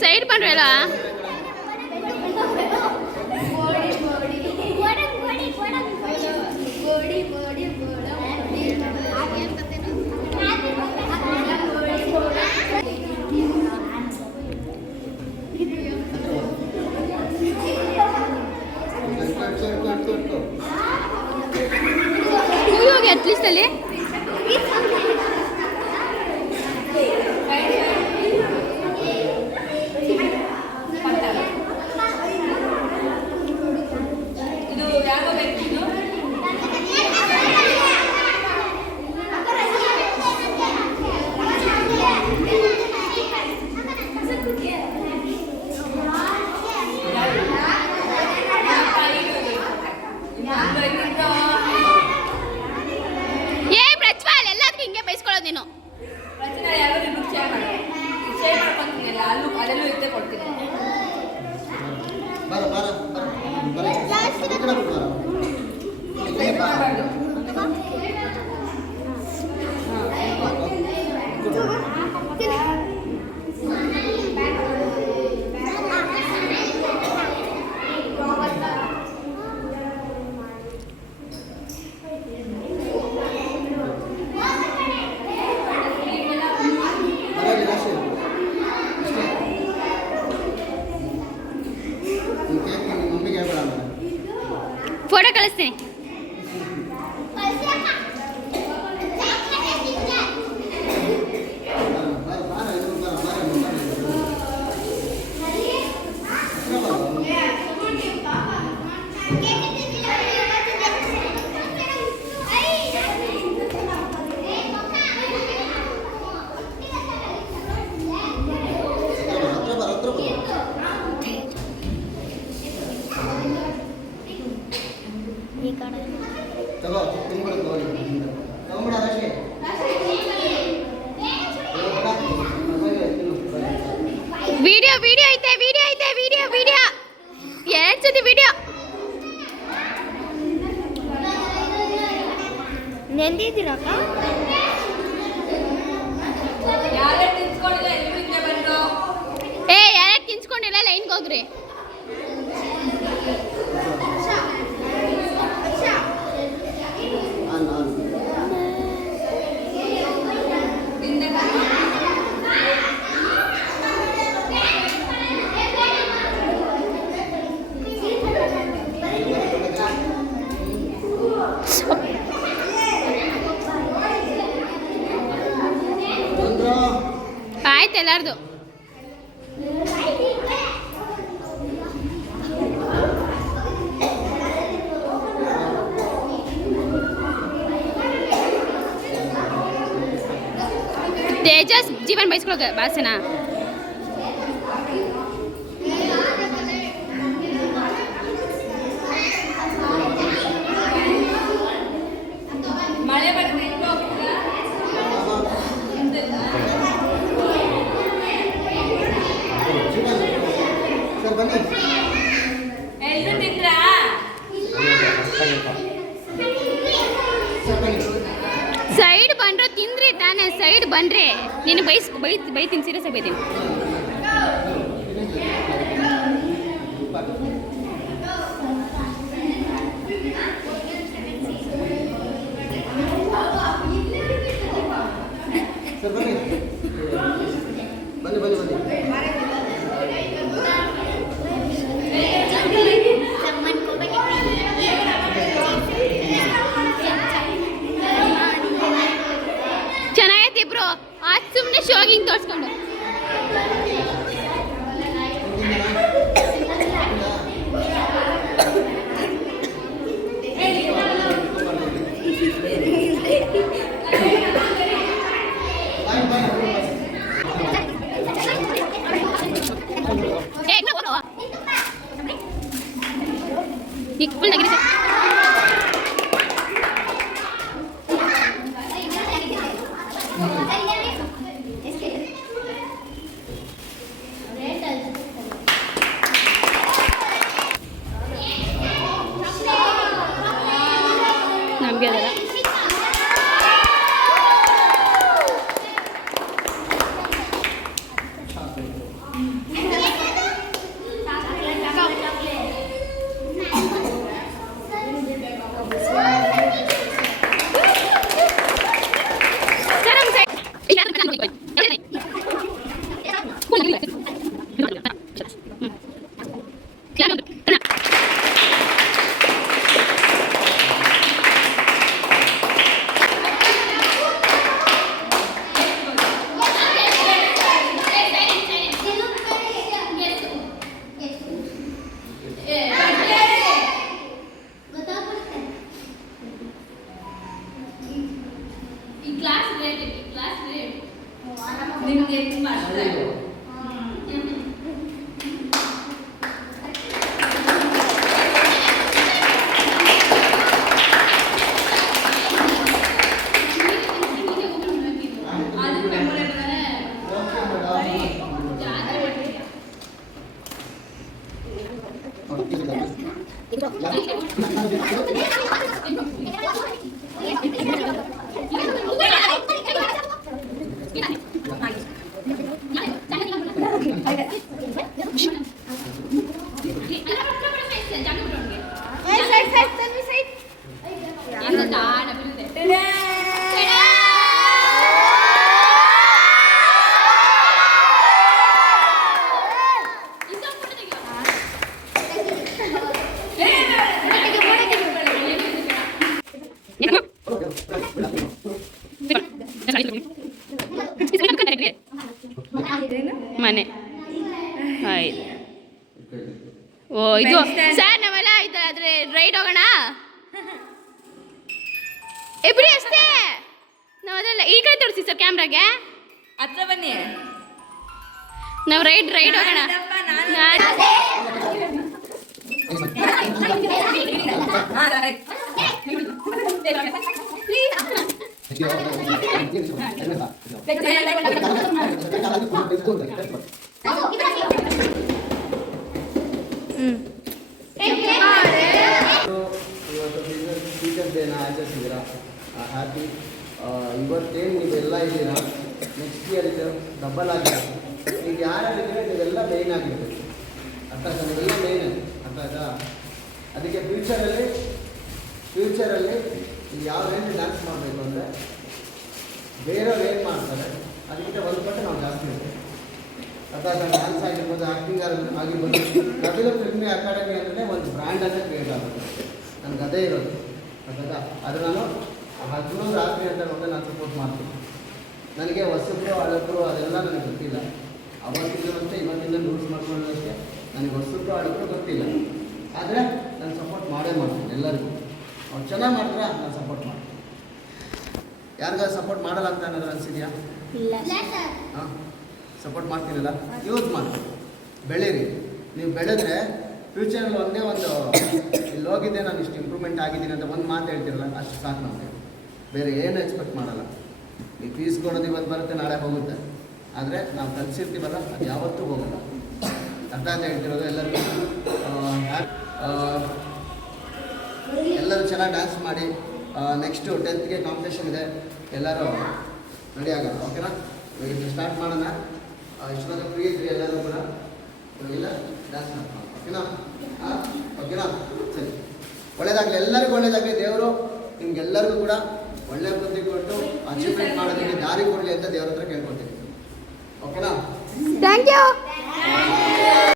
Side ಪண்றேல ಹೋಗಿ at least ಅಲ್ಲಿ photo ಕಳಿಸ್ತೀನಿ. ವಿಡಿಯೋ ಐತೆ ವಿಡಿಯೋ ಎರಡು ಸತಿ ವಿಡಿಯೋ ನೆಂದಿದ್ದೀರಕ್ಕ. ಯಾರು ತಿನ್ಸ್ಕೊಂಡಿಲ್ಲ ಲೈನ್ಗೆ ಹೋಗ್ರಿ. ಆಯ್ತು ಎಲ್ಲಾರ್ದು. ತೇಜಸ್ ಜೀವನ್ ಬಯಸ್ಕೊಳಕ ಬಾಸನ ಮಳೆ ಸೈಡ್ ಬಂದ್ರೆ ತಿಂದ್ರಿ ತಾನೇ. ಸೈಡ್ ಬಂದ್ರೆ ನೀನು ಬೈತೀನಿ ಸೀರಿಯಸ್ ಆಗಿ ಬೈತೀನಿ. ಚೆನ್ನಾಗೈತಿ ಬ್ರೋ. ಆಯ್ತು ಸುಮ್ಮನೆ ಶೋಗಿಂಗ್ ತೋರಿಸ್ಕೊಂಡು ನಮಗೆ ಅದಲ್ಲ. ಮನೆ ಆಯ್ತು. ಓ ಇದು ಸರ್ ನಾವೆಲ್ಲ ಆಯ್ತು ಆದರೆ ರೈಡ್ ಹೋಗೋಣ ಎಬ್ರಿ ಅಷ್ಟೇ. ನಾವು ಅದೆಲ್ಲ ಈ ಕಡೆ ತೋರಿಸಿ ಸರ್ ಕ್ಯಾಮ್ರಾಗೆ ಹತ್ರ ಬನ್ನಿ. ನಾವು ರೈಡ್ ಹೋಗೋಣ. ಟೀಚರ್ಸ್ ಡೇನ ಆಚರಿಸಿದ್ದೀರಾ, ಹ್ಯಾಪಿ. ಇವತ್ತೇನು ನೀವೆಲ್ಲ ಇದ್ದೀರಾ, ನೆಕ್ಸ್ಟ್ ಇಯರ್ ಇದು ಡಬಲ್ ಆಗಿದೆ. ಈಗ ಯಾರಿದ್ರೆ ನೀವೆಲ್ಲ ಮೇಯ್ನ್ ಆಗಿರ್ಬೇಕು, ಅರ್ಥ ಆಯ್ತಾ? ನೀವೆಲ್ಲ ಮೇಯ್ನ್ ಅರ್ಥ ಆಯ್ತಾ? ಅದಕ್ಕೆ ಫ್ಯೂಚರಲ್ಲಿ ಯಾವ ರೇಂಜ್ ಡ್ಯಾನ್ಸ್ ಮಾಡಬೇಕು ಅಂದರೆ ಬೇರೆಯವ್ರು ಏನು ಮಾಡ್ತಾರೆ ಅದಕ್ಕಿಂತ ಒಂದು ಪಟ್ಟು ನಾವು ಜಾಸ್ತಿ ಇರ್ತೇವೆ. ಅರ್ಥ ಆಯ್ತಾ? ಡ್ಯಾನ್ಸ್ ಆಗಿರ್ಬೋದು, ಆ್ಯಕ್ಟಿಂಗ್ ಆಗಿರ್ಬೋದು. ಕಪಿಲ ಫಿಲ್ಮಿ ಅಕಾಡೆಮಿ ಅಂದರೆ ಒಂದು ಬ್ರ್ಯಾಂಡನ್ನು ಕ್ರಿಯೇಟ್ ಆಗುತ್ತೆ. ನನಗೆ ಅದೇ ಇರೋದು. ಅರ್ಥಾಯ್ತಾ? ಅದು ನಾನು ಹದಿನೊಂದು ರಾತ್ರಿ ಅಂತ ನೋಡಿದ್ರೆ ನಾನು ಸಪೋರ್ಟ್ ಮಾಡ್ತೀನಿ. ನನಗೆ ಹೊಸಬ್ರು ಹಳಬ್ರು ಅದೆಲ್ಲ ನನಗೆ ಗೊತ್ತಿಲ್ಲ. ಅವತ್ತಿಂದ ಮತ್ತೆ ಇವತ್ತಿಂದ ರೂಲ್ಸ್ ಮಾಡ್ಕೊಳ್ಳೋದಕ್ಕೆ ನನಗೆ ಹೊಸಬ್ರು ಹಳಬ್ರು ಗೊತ್ತಿಲ್ಲ. ಆದರೆ ನಾನು ಸಪೋರ್ಟ್ ಮಾಡ್ತೀನಿ ಎಲ್ಲರಿಗೂ. ಅವ್ರು ಚೆನ್ನಾಗಿ ಮಾಡಿದ್ರೆ ನಾನು ಸಪೋರ್ಟ್ ಮಾಡ್ತೀನಿ. ಯಾರಿಗಾದ್ರು ಸಪೋರ್ಟ್ ಮಾಡಲ್ಲ ಅಂತ ಏನಾದ್ರು ಅನಿಸಿದೆಯಾ? ಹಾಂ, ಸಪೋರ್ಟ್ ಮಾಡ್ತೀನಲ್ಲ, ಯೂಸ್ ಮಾಡಿ, ಬೆಳೀರಿ. ನೀವು ಬೆಳೆದ್ರೆ ಫ್ಯೂಚರಲ್ಲಿ ಒಂದೇ ಒಂದು ಇಲ್ಲಿ ಹೋಗಿದ್ದೆ ನಾನು ಇಷ್ಟು ಇಂಪ್ರೂವ್ಮೆಂಟ್ ಆಗಿದ್ದೀನಿ ಅಂತ ಒಂದು ಮಾತು ಹೇಳ್ತಿರಲ್ಲ, ಅಷ್ಟು ಸಾಕು ನಮಗೆ. ಬೇರೆ ಏನು ಎಕ್ಸ್ಪೆಕ್ಟ್ ಮಾಡಲ್ಲ. ಈ ಫೀಸ್ ಕೊಡೋದು ಇವತ್ತು ಬರುತ್ತೆ, ನಾಳೆ ಹೋಗುತ್ತೆ. ಆದರೆ ನಾವು ಕಲಿಸಿರ್ತೀವಲ್ಲ ಅದು ಯಾವತ್ತೂ ಹೋಗಲ್ಲ. ಅರ್ಥ ಅಂತ ಹೇಳ್ತಿರೋದು. ಎಲ್ಲರೂ ಚೆನ್ನಾಗಿ ಡ್ಯಾನ್ಸ್ ಮಾಡಿ. ನೆಕ್ಸ್ಟು 10th ಕಾಂಪಿಟೇಷನ್ ಇದೆ, ಎಲ್ಲರೂ ರೆಡಿ ಆಗೋಣ. ಓಕೆನಾ? ಇದು ಸ್ಟಾರ್ಟ್ ಮಾಡೋಣ. ಇಷ್ಟೊಂದು ಫ್ರೀ ಇದ್ರಿ ಎಲ್ಲರೂ ಕೂಡ, ಇಲ್ಲ ಡ್ಯಾನ್ಸ್ ಮಾಡೋಣ. ಓಕೆನಾ? ಓಕೆನಾ? ಸರಿ, ಒಳ್ಳೇದಾಗಲಿ, ಎಲ್ಲರಿಗೂ ಒಳ್ಳೇದಾಗಲಿ. ದೇವರು ನಿಮ್ಗೆಲ್ಲರಿಗೂ ಕೂಡ ಒಳ್ಳೆ ಬುದ್ಧಿ ಕೊಟ್ಟು ಅಚೀವ್ಮೆಂಟ್ ಮಾಡೋದಕ್ಕೆ ದಾರಿ ಕೊಡಲಿ ಅಂತ ದೇವ್ರ ಹತ್ರ ಕೇಳ್ಕೊಳ್ತೀನಿ. ಓಕೆನಾ? Thank you.